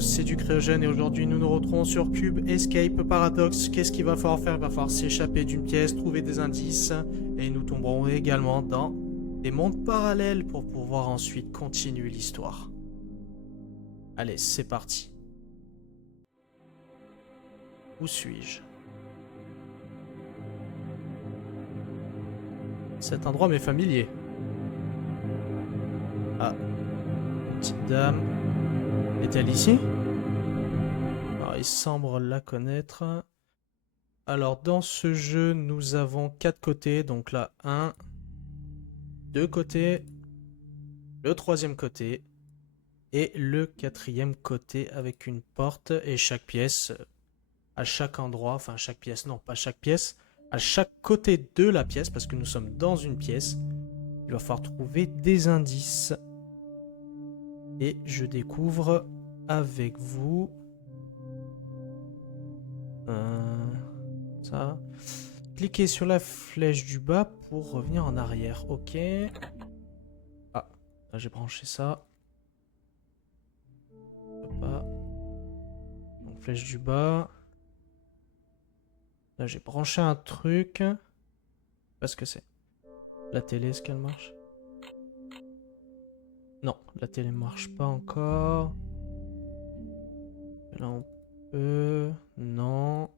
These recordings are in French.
tous, c'est du Cryogène et aujourd'hui nous nous retrouvons sur Cube Escape Paradox. Qu'est-ce qu'il va falloir faire? Il va falloir s'échapper d'une pièce, trouver des indices et nous tomberons également dans des mondes parallèles pour pouvoir ensuite continuer l'histoire. Allez, c'est parti. Où suis-je? Cet endroit m'est familier. Ah, une petite dame. Est-elle ici? Alors, il semble la connaître. Alors, dans ce jeu, nous avons 4 côtés. Donc là, 1, 2 côtés, le troisième côté et le quatrième côté avec une porte. Et chaque pièce, à chaque endroit, enfin chaque pièce, non, pas chaque pièce, à chaque côté de la pièce, parce que nous sommes dans une pièce, il va falloir trouver des indices. Et je découvre avec vous ça. Cliquez sur la flèche du bas pour revenir en arrière. Ok. Ah, là j'ai branché ça. Je peux pas. Donc flèche du bas. Là j'ai branché un truc. Je sais pas ce que c'est. La télé, est-ce qu'elle marche? Non, la télé marche pas encore. Là on peut... Non.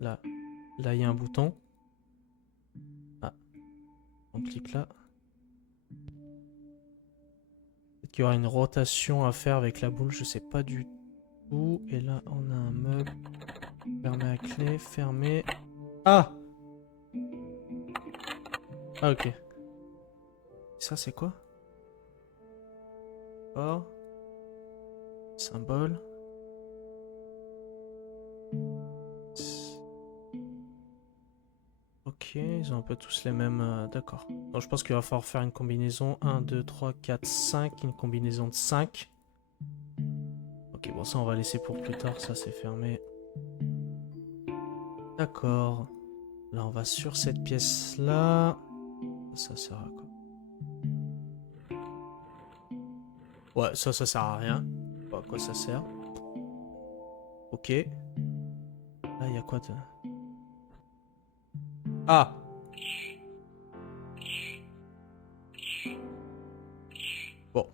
Là, là il y a un bouton. Ah, on clique là. Peut-être qu'il y aura une rotation à faire avec la boule, je sais pas du tout. Et là on a un meuble. Fermer à clé, fermer. Ah! Ah ok. Ça c'est quoi? Oh. Symbole. Ok, ils ont un peu tous les mêmes... D'accord. Donc je pense qu'il va falloir faire une combinaison. 1, 2, 3, 4, 5. Une combinaison de 5. Ok, bon ça on va laisser pour plus tard. Ça c'est fermé. D'accord. Là on va sur cette pièce là. Ça sert à quoi? Ouais, ça sert à rien. Pas à quoi ça sert. Ok. Là il y a quoi de... Ah! Bon.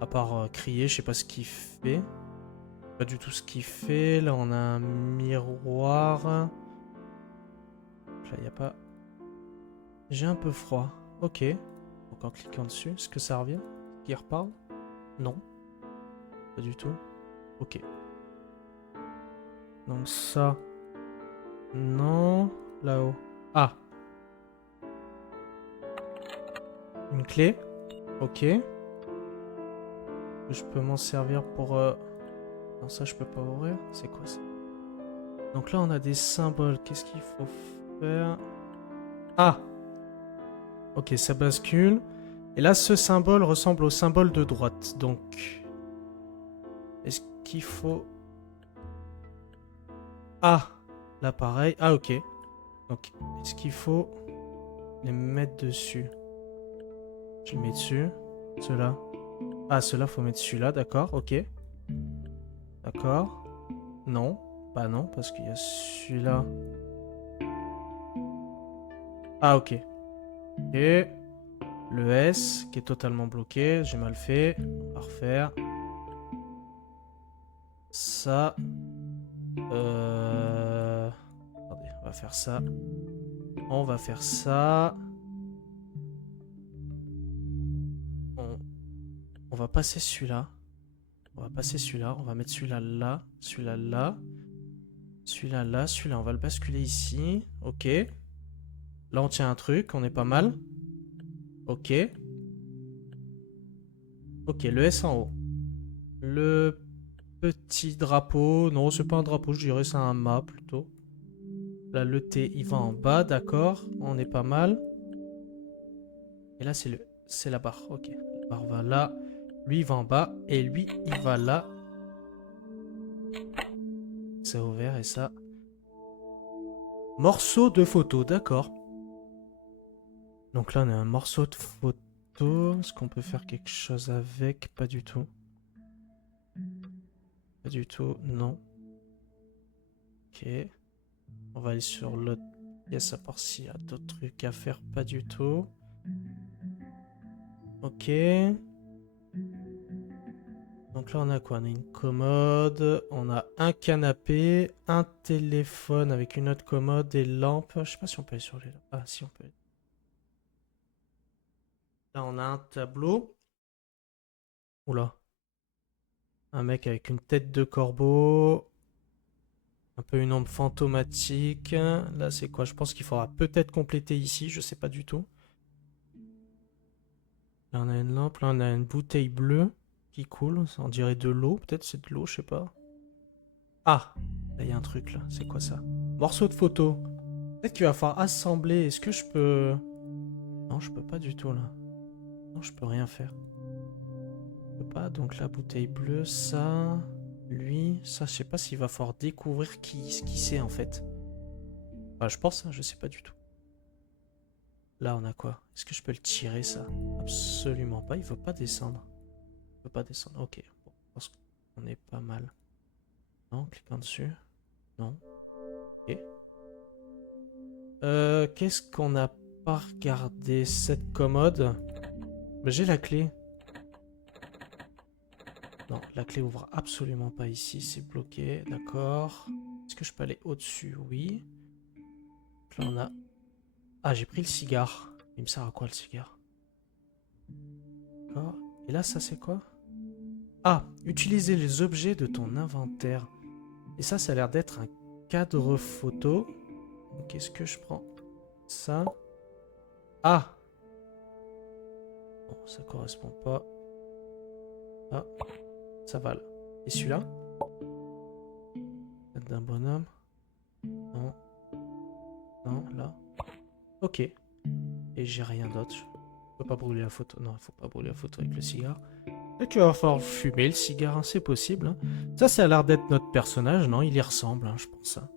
À part crier, je sais pas ce qu'il fait. Pas du tout ce qu'il fait. Là on a un miroir. Là il n'y a pas... J'ai un peu froid. Ok. Donc en cliquant dessus, est-ce que ça revient? Qu'il reparle? Non. Pas du tout. Ok. Donc ça... Non. Là-haut. Ah. Une clé. Ok. Je peux m'en servir pour... Non, ça je peux pas ouvrir. C'est quoi ça? Donc là on a des symboles. Qu'est-ce qu'il faut faire? Ah. Ok, ça bascule. Et là ce symbole ressemble au symbole de droite. Donc... Est-ce qu'il faut... Ah. Là pareil. Ah ok. Donc est-ce qu'il faut les mettre dessus? Je les mets dessus. Ceux-là. Ah, ceux-là, faut mettre celui-là, d'accord, ok. D'accord. Non. Bah non, parce qu'il y a celui-là. Ah, ok. Et le S qui est totalement bloqué. J'ai mal fait. On va refaire. Ça. Attendez, on va faire ça. On va faire ça. On va passer celui-là. On va passer celui-là. On va mettre celui-là là. Celui-là là. Celui-là là. Celui-là, on va le basculer ici. Ok. Là, on tient un truc. On est pas mal. Ok. Ok, le S en haut. Le petit drapeau. Non, c'est pas un drapeau, je dirais c'est un mât plutôt. Là, le T, il va en bas, d'accord. On est pas mal. Et là, c'est la barre. Ok. La barre va là. Lui, il va en bas. Et lui, il va là. C'est ouvert et ça. Morceau de photo, d'accord. Donc là, on a un morceau de photo. Est-ce qu'on peut faire quelque chose avec? Pas du tout. Pas du tout, non. Ok. On va aller sur l'autre pièce à part s'il y a d'autres trucs à faire. Pas du tout. Ok. Donc là, on a quoi? On a une commode, on a un canapé, un téléphone avec une autre commode, des lampes. Je sais pas si on peut aller sur les lampes. Ah, si on peut. Là, on a un tableau. Oula. Un mec avec une tête de corbeau. Un peu une ombre fantomatique. Là, c'est quoi? Je pense qu'il faudra peut-être compléter ici. Je sais pas du tout. Là, on a une lampe. Là, on a une bouteille bleue qui coule. On dirait de l'eau. Peut-être c'est de l'eau, je sais pas. Ah! Là, il y a un truc, là. C'est quoi ça? Morceau de photo. Peut-être qu'il va falloir assembler. Est-ce que je peux... Non, je peux pas du tout, là. Non, je peux rien faire. Je peux pas. Donc, la bouteille bleue, ça... Lui, ça, je sais pas s'il va falloir découvrir qui c'est, en fait. Enfin, je pense, hein, je sais pas du tout. Là, on a quoi? Est-ce que je peux le tirer, ça? Absolument pas. Il veut pas descendre. Il veut pas descendre. Ok. Bon, je pense qu'on est pas mal. Non, cliquant dessus. Non. Ok. Qu'est-ce qu'on n'a pas regardé? Cette commode. Bah, j'ai la clé. Non, la clé ouvre absolument pas ici. C'est bloqué. D'accord. Est-ce que je peux aller au-dessus? Oui. Là, on a... Ah, j'ai pris le cigare. Il me sert à quoi, le cigare? D'accord. Et là, ça, c'est quoi? Ah, utiliser les objets de ton inventaire. Et ça a l'air d'être un cadre photo. Donc, est-ce que je prends ça? Ah! Bon, ça correspond pas. Ah, ça va là. Et celui-là? Tête d'un bonhomme. Non. Non, là. Ok. Et j'ai rien d'autre. Je peux pas brûler la photo. Non, il faut pas brûler la photo avec le cigare. Peut-être qu'il va falloir fumer le cigare, hein, c'est possible. Hein. Ça a l'air d'être notre personnage, non? Il y ressemble, hein, je pense. Hein.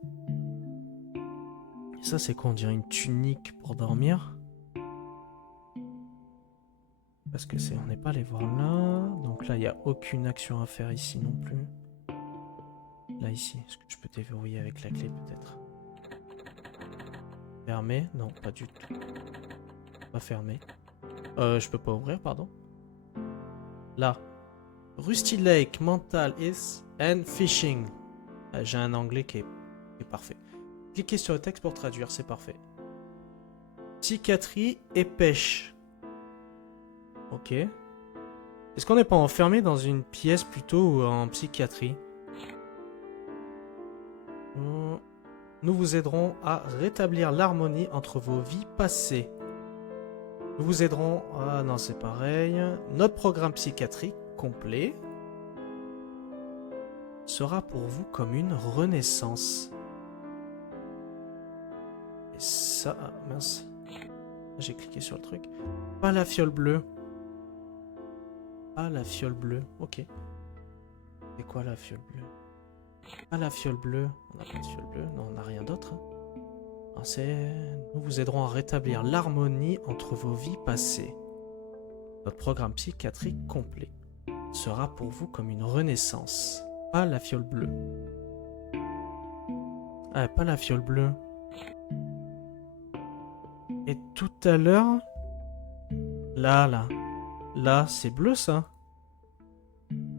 Et ça, c'est quoi? On dirait une tunique pour dormir. Parce que on n'est pas allé voir là. Donc là, il n'y a aucune action à faire ici non plus. Là, ici. Est-ce que je peux déverrouiller avec la clé, peut-être? Fermer? Non, pas du tout. Pas fermer. Je peux pas ouvrir, pardon. Là. Rusty Lake, Mental Is and Fishing. J'ai un anglais qui est parfait. Cliquez sur le texte pour traduire, c'est parfait. Psychiatrie et pêche. Ok. Est-ce qu'on n'est pas enfermé dans une pièce plutôt ou en psychiatrie? Nous vous aiderons à rétablir l'harmonie entre vos vies passées. Nous vous aiderons... Ah non, c'est pareil. Notre programme psychiatrique complet sera pour vous comme une renaissance. Et ça... Ah, mince. J'ai cliqué sur le truc. Pas la fiole bleue. Pas la fiole bleue. Ok. C'est quoi la fiole bleue? Pas la fiole bleue. On n'a pas de fiole bleue. Non, on n'a rien d'autre. Nous vous aiderons à rétablir l'harmonie entre vos vies passées. Notre programme psychiatrique complet sera pour vous comme une renaissance. Pas la fiole bleue. Ah, pas la fiole bleue. Et tout à l'heure... Là, c'est bleu, ça.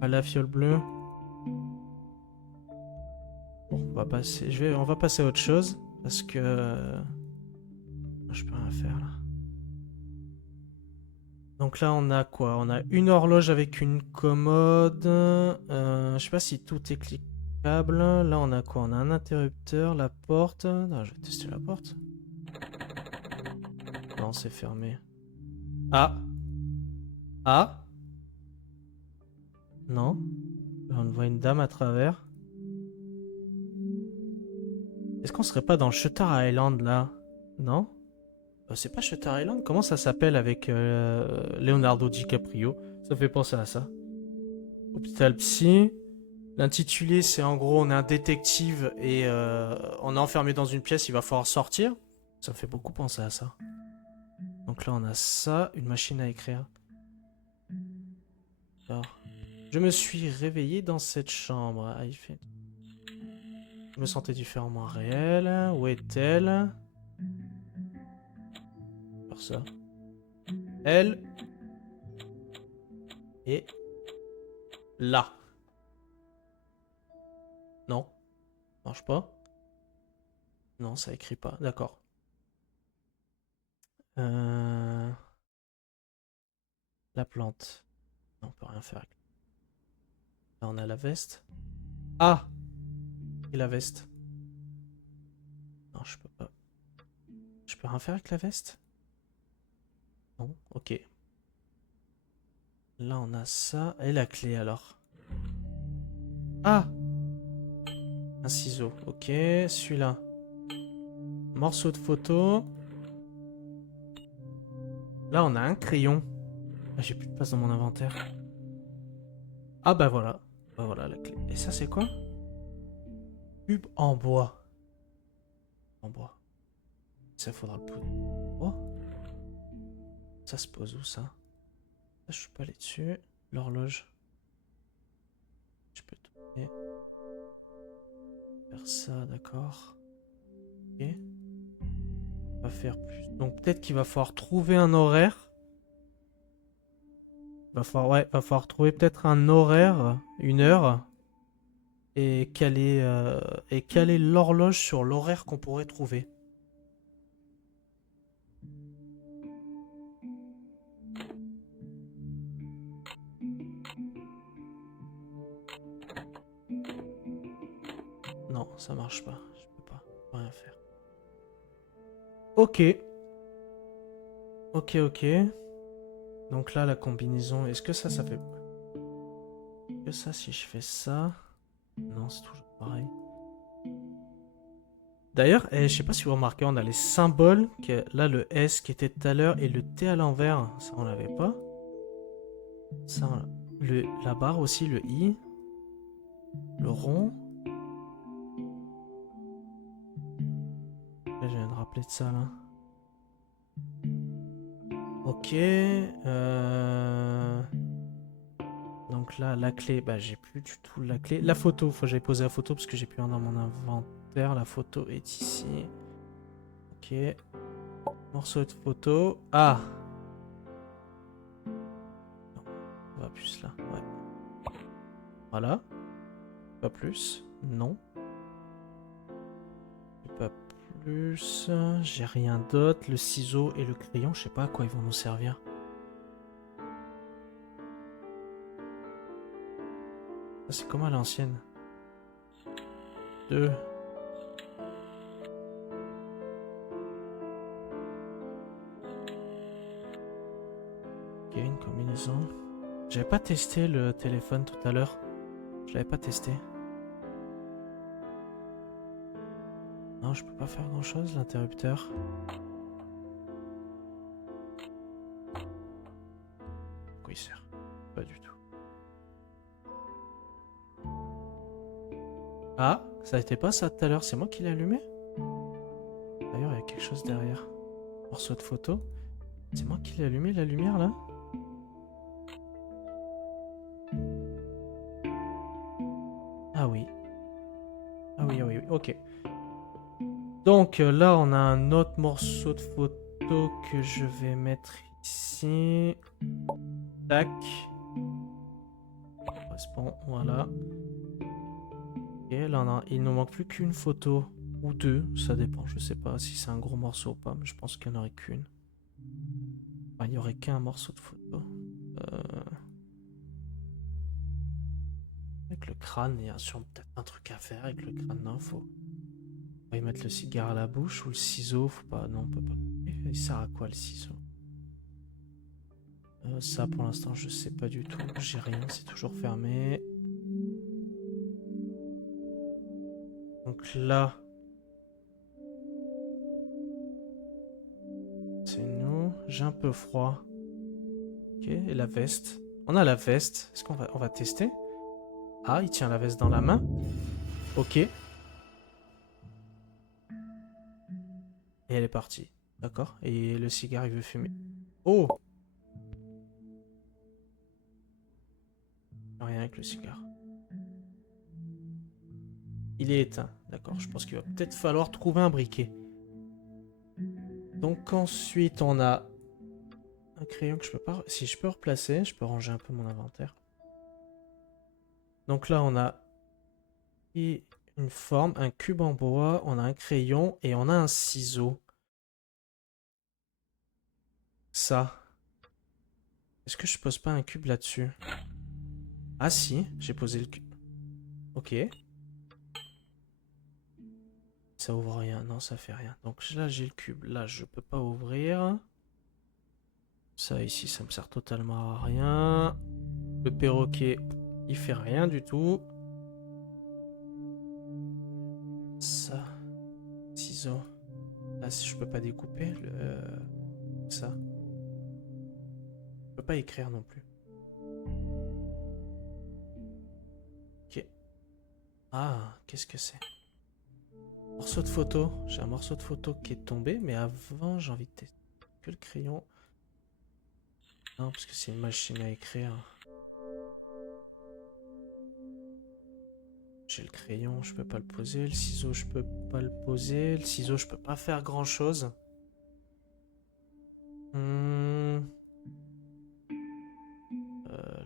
Pas la fiole bleue. Bon, on va passer... On va passer à autre chose. Parce que... Je peux rien faire, là. Donc là, on a quoi? On a une horloge avec une commode. Je sais pas si tout est cliquable. Là, on a quoi? On a un interrupteur, la porte. Non, je vais tester la porte. Non, c'est fermé. Ah. Ah. Non. Là, on voit une dame à travers. Est-ce qu'on serait pas dans Shutter Island, là? Non? C'est pas Shutter Island? Comment ça s'appelle avec Leonardo DiCaprio? Ça fait penser à ça. Hôpital Psy. L'intitulé, c'est en gros, on est un détective et on est enfermé dans une pièce, il va falloir sortir. Ça me fait beaucoup penser à ça. Donc là, on a ça, une machine à écrire. Alors, Je me suis réveillé dans cette chambre. Ah, il fait... Je me sentais différemment réel. Où est-elle? Faire ça. Elle est là. Non, marche pas. Non, ça écrit pas. D'accord. La plante. Non, on peut rien faire avec. Là, on a la veste. Ah! Et la veste. Non, je peux pas. Je peux rien faire avec la veste? Non, ok. Là, on a ça. Et la clé, alors. Ah! Un ciseau. Ok, celui-là. Morceau de photo. Là, on a un crayon. Ah, j'ai plus de place dans mon inventaire. Ah, bah voilà. Bah voilà, la clé. Et ça, c'est quoi? Cube en bois. En bois. Ça, faudra le poudre. Oh! Ça se pose où, ça? Ça, je peux aller dessus. L'horloge. Je peux tourner. Faire ça, d'accord. Ok. On va faire plus. Donc peut-être qu'il va falloir trouver un horaire. Va falloir trouver peut-être un horaire, une heure, et caler l'horloge sur l'horaire qu'on pourrait trouver. Non, ça marche pas. Je peux pas. Je peux rien faire. Ok. Ok, ok. Donc là, la combinaison. Est-ce que ça fait... Que ça, si je fais ça... Non, c'est toujours pareil. D'ailleurs, je sais pas si vous remarquez, on a les symboles. Là, le S qui était tout à l'heure et le T à l'envers. Ça, on l'avait pas. Ça, la barre aussi, le I. Le rond. Là, je viens de rappeler de ça, là. Ok. Donc là, la clé, bah j'ai plus du tout la clé. La photo, faut que j'aille poser la photo parce que j'ai plus rien dans mon inventaire. La photo est ici. Ok. Morceau de photo. Ah! Non, on va plus là. Ouais. Voilà. Pas plus. Non. Pas plus. J'ai rien d'autre. Le ciseau et le crayon, je sais pas à quoi ils vont nous servir. C'est comme à l'ancienne. 2. Ok, une combinaison. J'avais pas testé le téléphone tout à l'heure. Je l'avais pas testé. Non, je peux pas faire grand chose, l'interrupteur. Pourquoi il sert? Pas du tout. Ah, ça n'était pas ça tout à l'heure, c'est moi qui l'ai allumé? D'ailleurs, il y a quelque chose derrière. Morceau de photo. C'est moi qui l'ai allumé, la lumière là? Ah oui. Ah oui, ah oui, oui. Ok. Donc là, on a un autre morceau de photo que je vais mettre ici. Tac. Correspond, voilà. Ok, là, il nous manque plus qu'une photo. Ou deux, ça dépend. Je sais pas si c'est un gros morceau ou pas, mais je pense qu'il n'y en aurait qu'une. Enfin, il n'y aurait qu'un morceau de photo. Avec le crâne, il y a sûrement peut-être un truc à faire avec le crâne. Non, faut y mettre le cigare à la bouche ou le ciseau. Faut pas. Non, on peut pas. Il sert à quoi le ciseau? Ça, pour l'instant, je sais pas du tout. J'ai rien, c'est toujours fermé. Donc là, c'est nous. J'ai un peu froid. Ok, et la veste. On a la veste. Est-ce on va tester? Ah, il tient la veste dans la main. Ok. Et elle est partie. D'accord. Et le cigare, il veut fumer. Oh! Rien avec le cigare. Il est éteint. D'accord, je pense qu'il va peut-être falloir trouver un briquet. Donc ensuite, on a un crayon que je peux pas... Si je peux replacer, je peux ranger un peu mon inventaire. Donc là, on a une forme, un cube en bois, on a un crayon et on a un ciseau. Ça. Est-ce que je pose pas un cube là-dessus? Ah si, j'ai posé le cube. Ok. Ça ouvre rien, non ça fait rien. Donc là j'ai le cube, là je peux pas ouvrir. Ça ici ça me sert totalement à rien. Le perroquet, il fait rien du tout. Ça. Ciseaux. Là si je peux pas découper ça. Je peux pas écrire non plus. Ok. Ah, qu'est-ce que c'est? Morceau de photo. J'ai un morceau de photo qui est tombé, mais avant j'ai envie de tester. Que le crayon. Non, parce que c'est une machine à écrire. J'ai le crayon, je peux pas le poser. Le ciseau, je peux pas le poser. Le ciseau, je peux pas faire grand chose.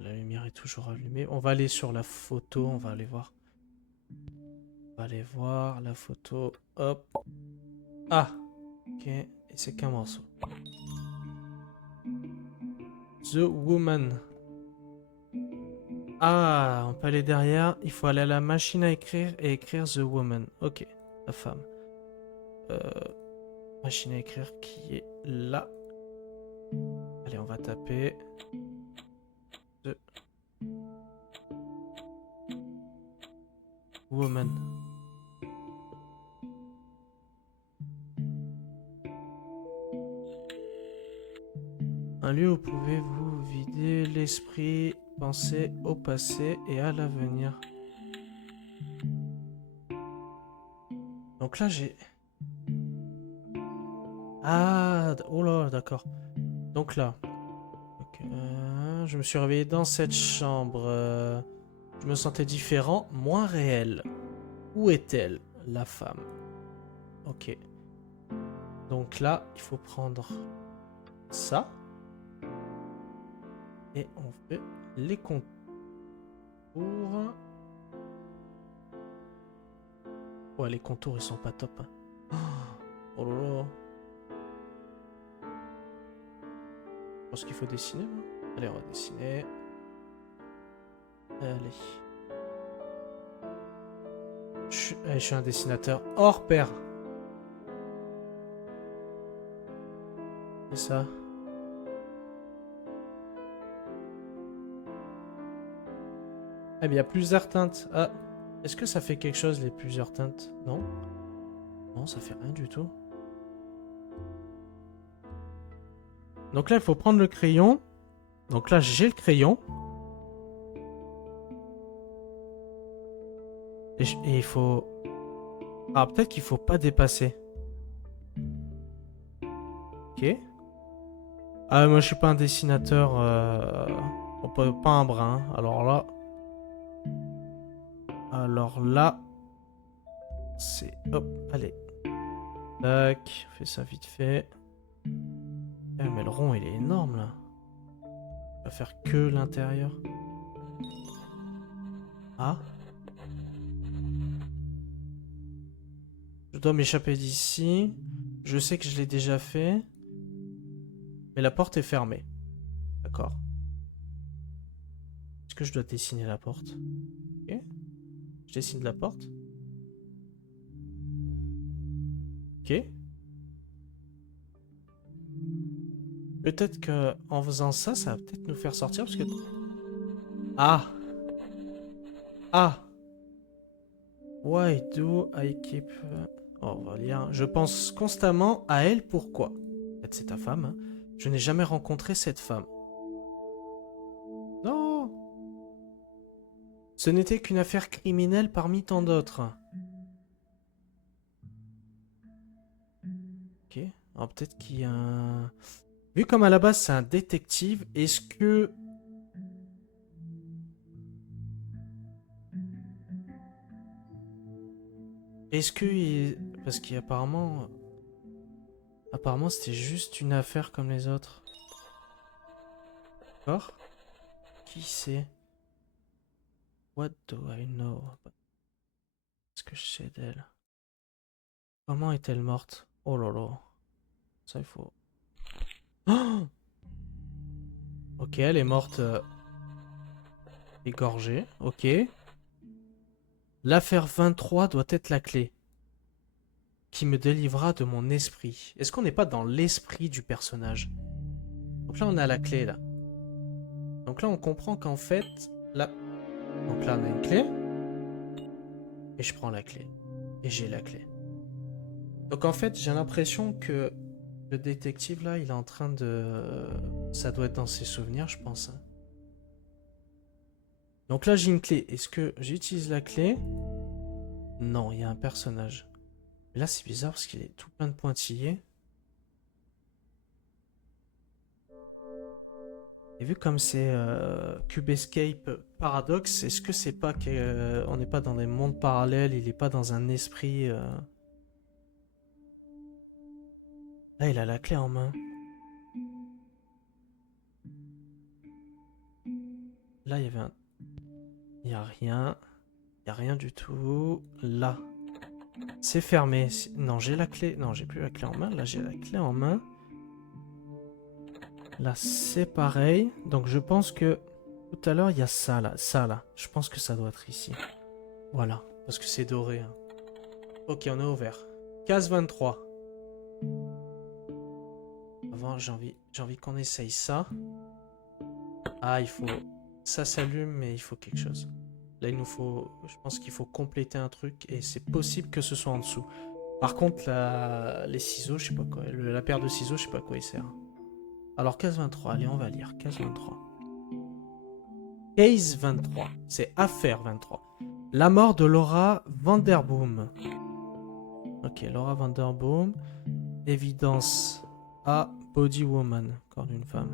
La lumière est toujours allumée. On va aller sur la photo, on va aller voir. On va aller voir la photo. Hop. Ah. Ok. Et c'est qu'un morceau. The Woman. Ah, on peut aller derrière. Il faut aller à la machine à écrire et écrire The Woman. Ok. La femme. Machine à écrire qui est là. Allez, on va taper. The Woman. Un lieu où pouvez-vous vider l'esprit, penser au passé et à l'avenir. Donc là, j'ai... Ah, oh là, d'accord. Donc là, je me suis réveillé dans cette chambre. Je me sentais différent, moins réel. Où est-elle, la femme? Ok. Donc là, il faut prendre ça. Et on fait les contours. Ouais, les contours, ils sont pas top. Hein. Oh là là. Je pense qu'il faut dessiner. Là. Allez, on va dessiner. Allez. Je suis un dessinateur hors pair. C'est ça. Eh bien, il y a plusieurs teintes. Ah, est-ce que ça fait quelque chose, les plusieurs teintes? Non? Non, ça fait rien du tout. Donc là, il faut prendre le crayon. Donc là, j'ai le crayon. Et il faut... Ah, peut-être qu'il faut pas dépasser. Ok. Ah, moi, je suis pas un dessinateur... Pas un brin. Alors là... C'est... Hop, allez. Tac, on fait ça vite fait. Eh, mais le rond, il est énorme, là. On va faire que l'intérieur. Ah. Je dois m'échapper d'ici. Je sais que je l'ai déjà fait. Mais la porte est fermée. D'accord. Est-ce que je dois dessiner la porte? Ok. Je dessine la porte. Ok. Peut-être que en faisant ça, ça va peut-être nous faire sortir parce que... Ah. Ah. Why do I keep... Oh, on va lire. Je pense constamment à elle, pourquoi? Peut-être c'est ta femme. Hein. Je n'ai jamais rencontré cette femme. Non. Ce n'était qu'une affaire criminelle parmi tant d'autres. Ok. Alors peut-être qu'il y a un... Vu comme à la base c'est un détective, est-ce que... Est-ce que... Parce qu'apparemment... Apparemment, c'était juste une affaire comme les autres. D'accord? Qui c'est? What do I know? Qu'est-ce que je sais d'elle? Comment est-elle morte? Oh là là. Ça, il faut... Oh, ok, elle est morte égorgée. Ok. L'affaire 23 doit être la clé qui me délivrera de mon esprit. Est-ce qu'on n'est pas dans l'esprit du personnage? Donc là, on a la clé, là. Donc là, on comprend qu'en fait... Là... Donc là, on a une clé. Et je prends la clé. Et j'ai la clé. Donc en fait, j'ai l'impression que le détective, là, il est en train de... Ça doit être dans ses souvenirs, je pense. Donc là, j'ai une clé. Est-ce que j'utilise la clé? Non, il y a un personnage. Mais là, c'est bizarre parce qu'il est tout plein de pointillés. Et vu comme c'est Cube Escape Paradox, est-ce que c'est pas qu'on n'est pas dans des mondes parallèles, il est pas dans un esprit... Là, il a la clé en main. Là, il y avait un... Il n'y a rien. Il n'y a rien du tout. Là. C'est fermé. Non, j'ai la clé. Non, j'ai plus la clé en main. Là, j'ai la clé en main. Là, c'est pareil. Donc, je pense que... Tout à l'heure, il y a ça, là. Ça, là. Je pense que ça doit être ici. Voilà. Parce que c'est doré. Hein. Ok, on est ouvert. Case 23. Avant, j'ai envie qu'on essaye ça. Ah, il faut... Ça s'allume, mais il faut quelque chose. Là, il nous faut... Je pense qu'il faut compléter un truc. Et c'est possible que ce soit en dessous. Par contre, les ciseaux, je sais pas quoi. La paire de ciseaux, je sais pas à quoi il sert. Alors, case 23. Allez, on va lire. Case 23. Case 23. C'est affaire 23. La mort de Laura Vanderboom. Ok, Laura Vanderboom. Évidence A. Body Woman. Corps d'une femme.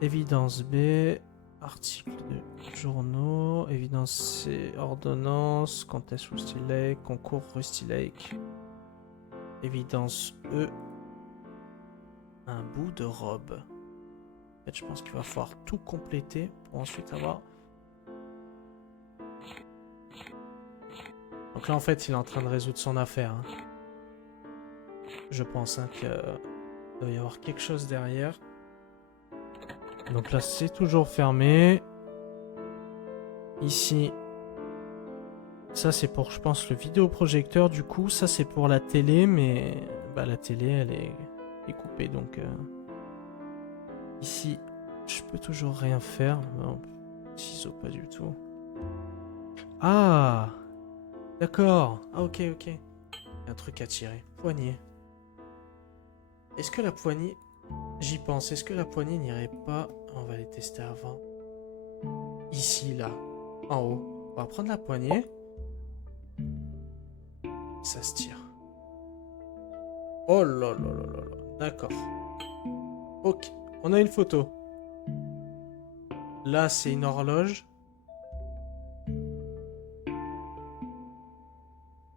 Évidence B. Article de journaux. Évidence C. Ordonnance. Comtesse Rusty Lake. Concours Rusty Lake. Évidence E. Un bout de robe. En fait, je pense qu'il va falloir tout compléter pour ensuite avoir... Donc là, en fait, il est en train de résoudre son affaire. Hein. Je pense hein, qu'il doit y avoir quelque chose derrière. Donc là, c'est toujours fermé. Ici, ça c'est pour, je pense, le vidéoprojecteur. Du coup, ça c'est pour la télé, mais bah, la télé, elle est coupée. Donc ici, je peux toujours rien faire. Non, ciseaux, pas du tout. Ah, d'accord. Ah, ok, ok. Il y a un truc à tirer. Poignée. Est-ce que la poignée... J'y pense. Est-ce que la poignée n'irait pas... On va les tester avant. Ici, là. En haut. On va prendre la poignée. Ça se tire. Oh là là là là là. D'accord. Ok. On a une photo. Là, c'est une horloge.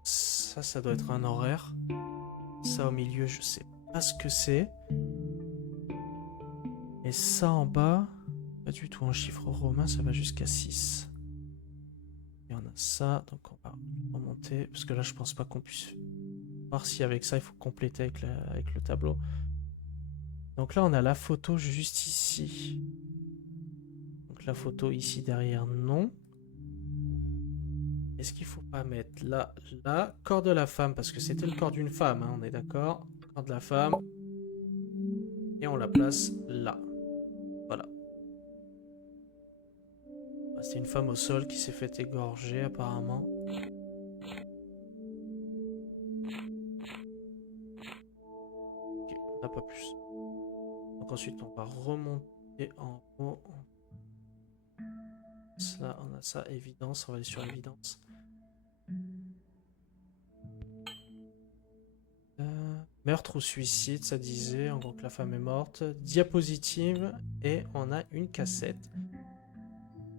Ça doit être un horaire. Ça au milieu, je sais pas ce que c'est. Et ça en bas, pas du tout en chiffre romain, ça va jusqu'à 6. Et on a ça, donc on va remonter. Parce que là, je pense pas qu'on puisse voir si avec ça, il faut compléter avec le tableau. Donc là, on a la photo juste ici. Donc la photo ici derrière, non. Est-ce qu'il faut pas mettre là, là, corps de la femme, parce que c'était le corps d'une femme, hein, on est d'accord. Corps de la femme. Et on la place là. Voilà. C'est une femme au sol qui s'est fait égorger apparemment. Ok, on n'a pas plus. Donc ensuite on va remonter en haut. Là on a ça, évidence, on va aller sur évidence. Meurtre ou suicide, ça disait, en gros que la femme est morte. Diapositive, et on a une cassette.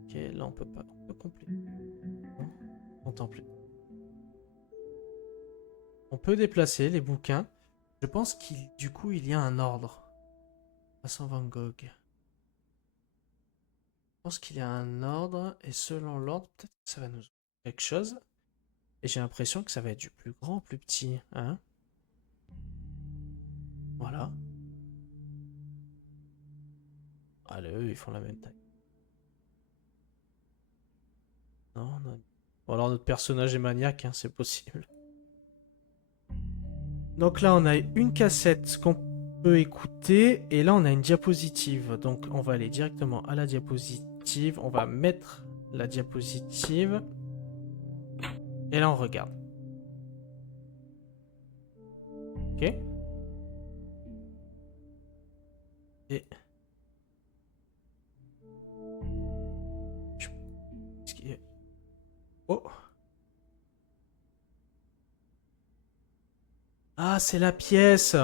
Ok, là on peut pas, on peut compléter. Non, contempler. On peut déplacer les bouquins. Je pense du coup, il y a un ordre. Vincent Van Gogh. Je pense qu'il y a un ordre. Et selon l'ordre, peut-être que ça va nous ouvrir quelque chose. Et j'ai l'impression que ça va être du plus grand au plus petit. Hein? Voilà. Allez, eux, ils font la même taille. Non, non. Bon, alors notre personnage est maniaque, hein, c'est possible. Donc là, on a une cassette qu'on peut écouter. Et là, on a une diapositive. Donc, on va aller directement à la diapositive. On va mettre la diapositive. Et là, on regarde. Ok. Et... Oh. Ah, c'est la pièce.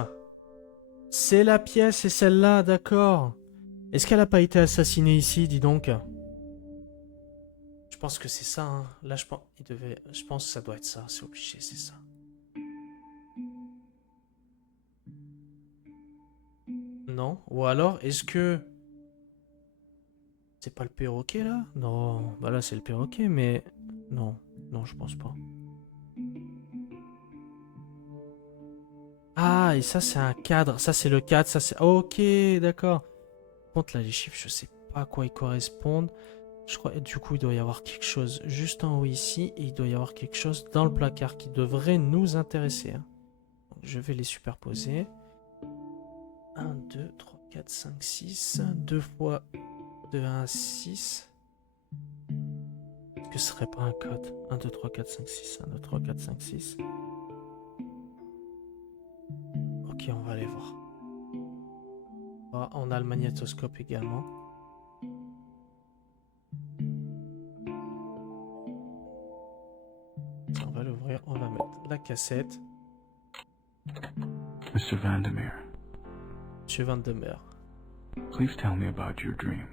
C'est la pièce, c'est celle-là, d'accord. Est-ce qu'elle a pas été assassinée ici, dis donc? Je pense que c'est ça, hein. Là, je pense que ça doit être ça, c'est obligé, c'est ça. Non? Ou alors, est-ce que... C'est pas le perroquet, là? Non, bah là, c'est le perroquet, mais... Non, non, je pense pas. Ah, et ça, c'est un cadre. Ça, c'est le cadre, ça, c'est... Ok, d'accord. Par contre, là, les chiffres, je sais pas à quoi ils correspondent. Je crois, du coup, il doit y avoir quelque chose juste en haut ici, et il doit y avoir quelque chose dans le placard qui devrait nous intéresser. Hein. Donc, je vais les superposer. 1, 2, 3, 4, 5, 6. 2 fois 2, 1, 6. Est-ce que ce serait pas un code? 1, 2, 3, 4, 5, 6. 1, 2, 3, 4, 5, 6. Ok, on va aller voir. Ah, on a le magnétoscope également. On va l'ouvrir, on va mettre la cassette. Mr. Vandermeer, Monsieur Vandermeer, please tell me about your dream.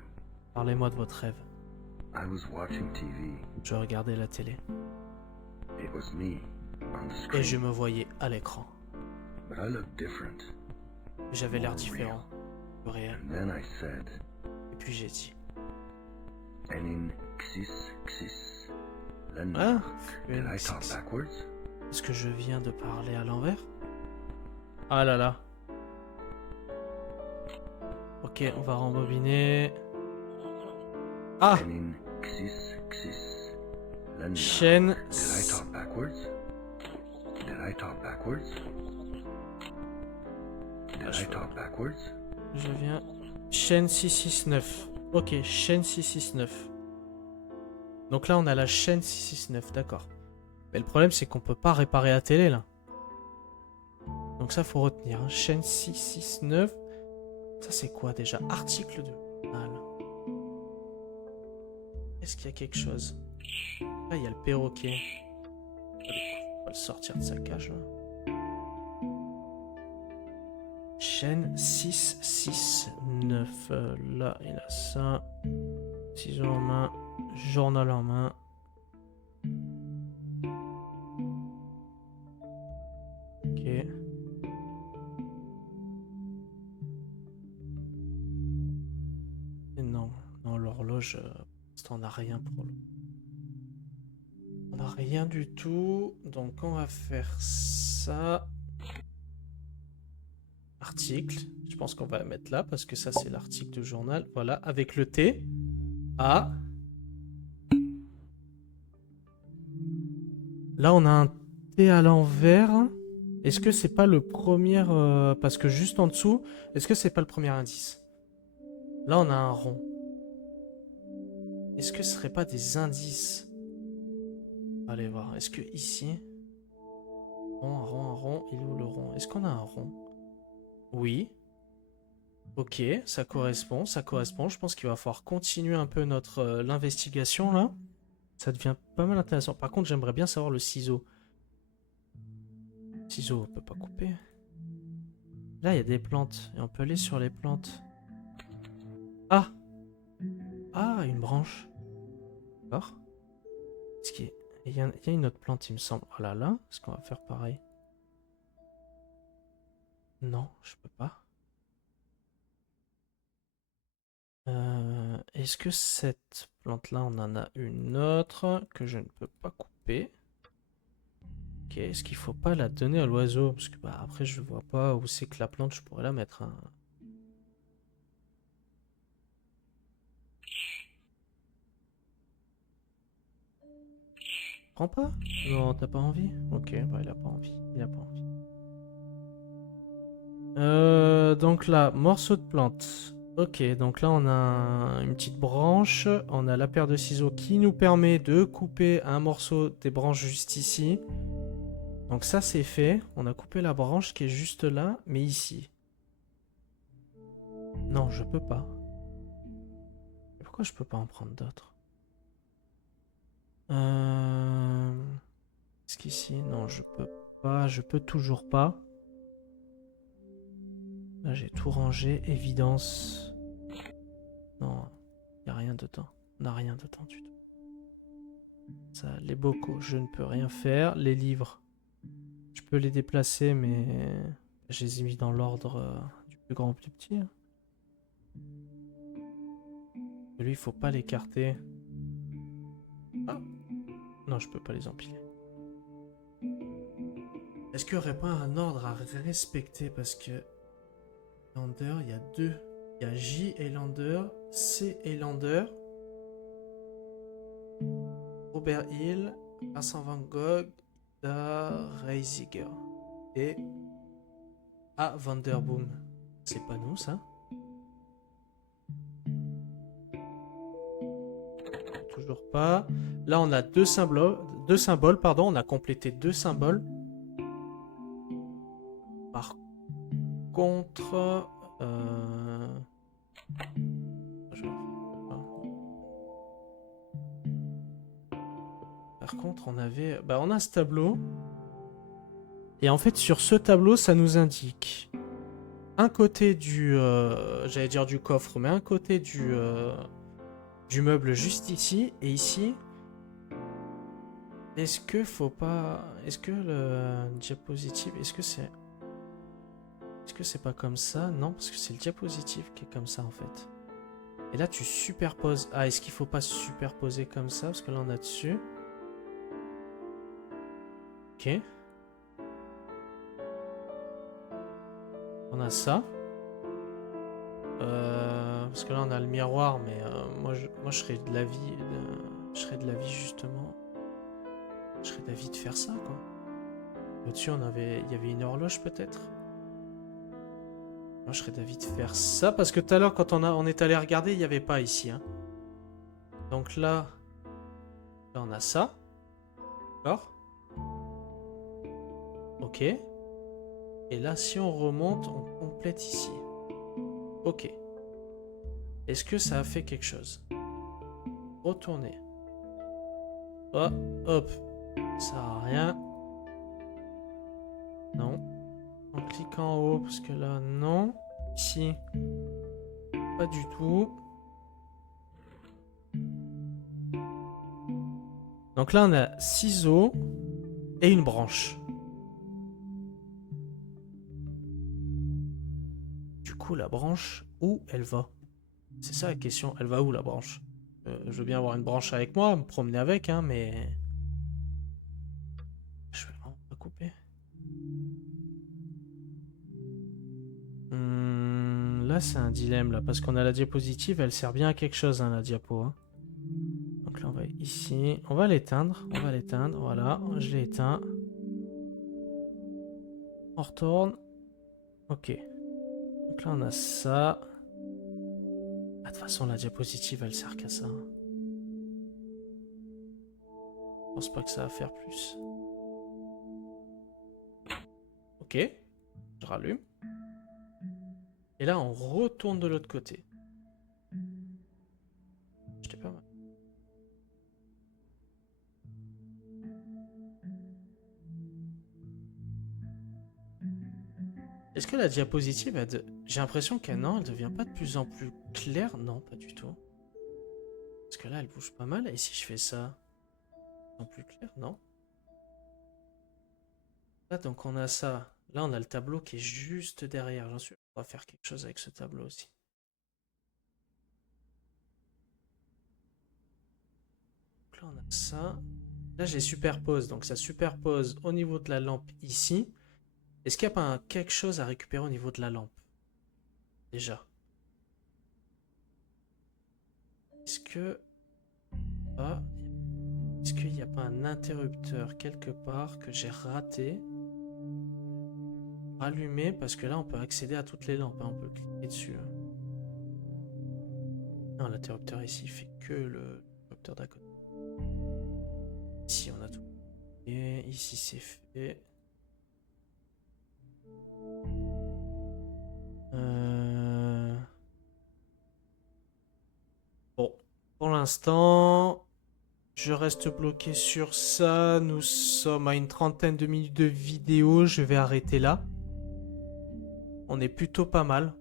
parlez-moi de votre rêve. I was watching TV. Je regardais la télé It was me on the et je screen, me voyais à l'écran. but I looked different. J'avais l'air différent, plus réel. And then I said, Et puis j'ai dit, Enin xis xis. Then ah, did I talk backwards? est-ce que je viens de parler à l'envers? Ah là là. Ok, on va rembobiner. Ah, Enin xis xis. Then chaîne. did I talk backwards? Did I talk backwards? Did I talk backwards? Je viens. Chaîne 669. Ok, chaîne 669. Donc là, on a la chaîne 669, d'accord. Mais le problème, c'est qu'on peut pas réparer la télé, là. Donc ça, faut retenir. Hein. Chaîne 669. Ça, c'est quoi, déjà? Article de journal. Est-ce qu'il y a quelque chose? Là, il y a le perroquet. On va le sortir de sa cage, là. Chaîne 669. Là, il a ça. Ciseaux en main. Journal en main. Ok. Et non, non, l'horloge, on n'a rien pour le... On n'a rien du tout. Donc, on va faire ça. Article. Je pense qu'on va la mettre là parce que ça, c'est l'article de journal. Voilà, avec le T. A. Là, on a un T à l'envers. Est-ce que c'est pas le premier... parce que juste en dessous, est-ce que c'est pas le premier indice? Là, on a un rond. Est-ce que ce serait pas des indices? Allez voir. Est-ce que ici... Rond, un rond, un rond. Il est où le rond? Est-ce qu'on a un rond? Oui. Ok, ça correspond, ça correspond. Je pense qu'il va falloir continuer un peu notre l'investigation là. Ça devient pas mal intéressant. Par contre, j'aimerais bien savoir le ciseau. Ciseau, on peut pas couper. Là, il y a des plantes. Et on peut aller sur les plantes. Ah! Ah, une branche. D'accord. Est-ce qu'il y a... Il y a une autre plante, il me semble. Oh là là, est-ce qu'on va faire pareil? Non, je peux pas. Est-ce que cette plante-là, on en a une autre que je ne peux pas couper? Ok, est-ce qu'il faut pas la donner à l'oiseau? Parce que bah, après, je vois pas où c'est que la plante, je pourrais la mettre, hein. Prends pas? Non, t'as pas envie? Ok, bah il a pas envie. Il a pas envie. Donc là, morceau de plante. Ok, donc là on a une petite branche. On a la paire de ciseaux qui nous permet de couper un morceau des branches juste ici. Donc ça c'est fait. On a coupé la branche qui est juste là, mais ici. Non, je peux pas. Pourquoi je peux pas en prendre d'autres? Est-ce qu'ici? Non, je peux pas. Je peux toujours pas. Là j'ai tout rangé. Évidence. Non, y a rien dedans. On n'a rien dedans du tout. Ça, les bocaux, je ne peux rien faire. Les livres, je peux les déplacer, mais je les ai mis dans l'ordre du plus grand au plus petit, hein. Lui, il faut pas l'écarter. Ah, non, je peux pas les empiler. Est-ce qu'il n'y aurait pas un ordre à respecter? Parce que Lander, il y a deux. Il y a J et Lander, C et Lander, Robert Hill, Vincent Van Gogh, Da Reisiger et A. Vanderboom. C'est pas nous, ça? Toujours pas. Là, on a deux symboles, pardon. On a complété deux symboles. Par contre, par contre, on avait, bah, on a ce tableau. Et en fait, sur ce tableau, ça nous indique un côté du, j'allais dire du coffre, mais un côté du meuble juste ici et ici. Est-ce que faut pas, est-ce que le diapositive, est-ce que c'est pas comme ça? Non, parce que c'est le diapositive qui est comme ça en fait. Et là, tu superposes. Ah, est-ce qu'il faut pas superposer comme ça? Parce que là, on a dessus. Ok. On a ça. Parce que là, on a le miroir, mais moi, je serais de l'avis. Je serais de l'avis, justement. Je serais d'avis de faire ça, quoi. Au-dessus, il y avait une horloge, peut-être. Moi, je serais d'avis de faire ça. Parce que tout à l'heure, quand on est allé regarder, il n'y avait pas ici, hein. Donc là, on a ça. D'accord. Ok. Et là, si on remonte, on complète ici. Ok. Est-ce que ça a fait quelque chose? Retourner. Oh, hop. Ça sert à rien. Non. En cliquant en haut, parce que là, non. Ici. Pas du tout. Donc là, on a ciseaux et une branche. Du coup, la branche, où elle va? C'est ça la question. Elle va où, la branche? Je veux bien avoir une branche avec moi, me promener avec, hein, mais... Je vais vraiment pas couper. Là, c'est un dilemme, là, parce qu'on a la diapositive, elle sert bien à quelque chose, hein, la diapo, hein. Donc là, on va ici. On va l'éteindre. On va l'éteindre. Voilà, je l'ai éteint. On retourne. Ok. Donc là, on a ça. Ah, de toute façon, la diapositive, elle sert qu'à ça, hein. Je pense pas que ça va faire plus. Ok. Je rallume. Et là, on retourne de l'autre côté. J'étais pas mal. Est-ce que la diapositive, j'ai l'impression qu'elle non, elle devient pas de plus en plus claire? Non, pas du tout. Parce que là, elle bouge pas mal. Et si je fais ça, en plus clair? Non. Là, donc on a ça. Là, on a le tableau qui est juste derrière. J'en suis. On va faire quelque chose avec ce tableau aussi. Donc là, on a ça. Là, j'ai superpose. Donc, ça superpose au niveau de la lampe ici. Est-ce qu'il n'y a pas quelque chose à récupérer au niveau de la lampe? Déjà. Est-ce que... Ah, est-ce qu'il n'y a pas un interrupteur quelque part que j'ai raté? Rallumer, parce que là, on peut accéder à toutes les lampes. Hein, on peut cliquer dessus. Non, l'interrupteur ici, il fait que le interrupteur d'à côté. Ici, on a tout. Et ici, c'est fait. Bon, pour l'instant, je reste bloqué sur ça. Nous sommes à une trentaine de minutes de vidéo. Je vais arrêter là. On est plutôt pas mal.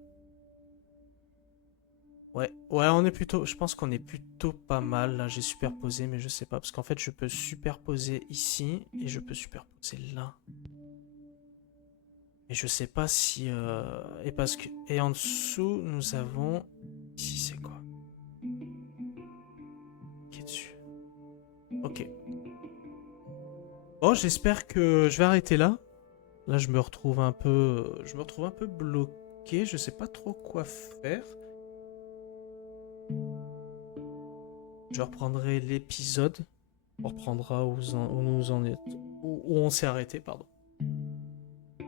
Ouais, on est plutôt... Je pense qu'on est plutôt pas mal. Là, j'ai superposé, mais je sais pas. Parce qu'en fait, je peux superposer ici et je peux superposer là. Et je sais pas si... Et parce que... Et en dessous, nous avons... Ici, c'est quoi? Qui est dessus? Ok. Bon, j'espère que je vais arrêter là. Là, je me retrouve un peu... Je me retrouve un peu bloqué. Je sais pas trop quoi faire. Je reprendrai l'épisode. On reprendra où nous en est... où on s'est arrêté, pardon.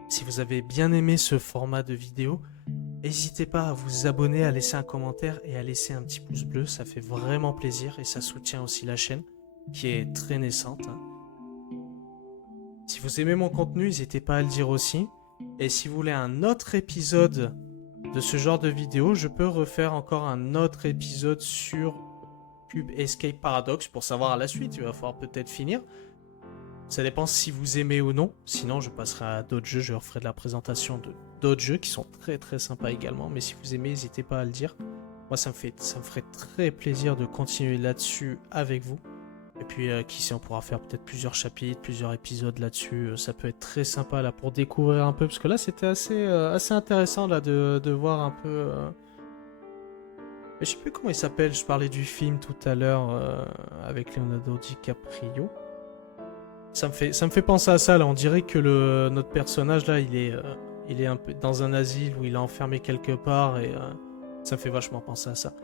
Si vous avez bien aimé ce format de vidéo, n'hésitez pas à vous abonner, à laisser un commentaire et à laisser un petit pouce bleu. Ça fait vraiment plaisir et ça soutient aussi la chaîne qui est très naissante. Hein. Si vous aimez mon contenu, n'hésitez pas à le dire aussi. Et si vous voulez un autre épisode de ce genre de vidéo, je peux refaire encore un autre épisode sur Cube Escape Paradox pour savoir la suite. Il va falloir peut-être finir. Ça dépend si vous aimez ou non. Sinon, je passerai à d'autres jeux. Je referai de la présentation de d'autres jeux qui sont très très sympas également. Mais si vous aimez, n'hésitez pas à le dire. Moi, ça me ferait très plaisir de continuer là-dessus avec vous. Et puis, qui sait, on pourra faire peut-être plusieurs chapitres, plusieurs épisodes là-dessus. Ça peut être très sympa là pour découvrir un peu. Parce que là, c'était assez intéressant là de voir un peu... Mais je sais plus comment il s'appelle. Je parlais du film tout à l'heure avec Leonardo DiCaprio. Ça me fait penser à ça là. On dirait que notre personnage là, il est un peu dans un asile où il est enfermé quelque part et ça me fait vachement penser à ça.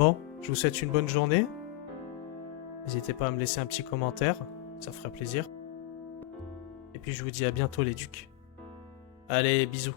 Bon, je vous souhaite une bonne journée. N'hésitez pas à me laisser un petit commentaire, ça ferait plaisir. Et puis je vous dis à bientôt les ducs. Allez, bisous.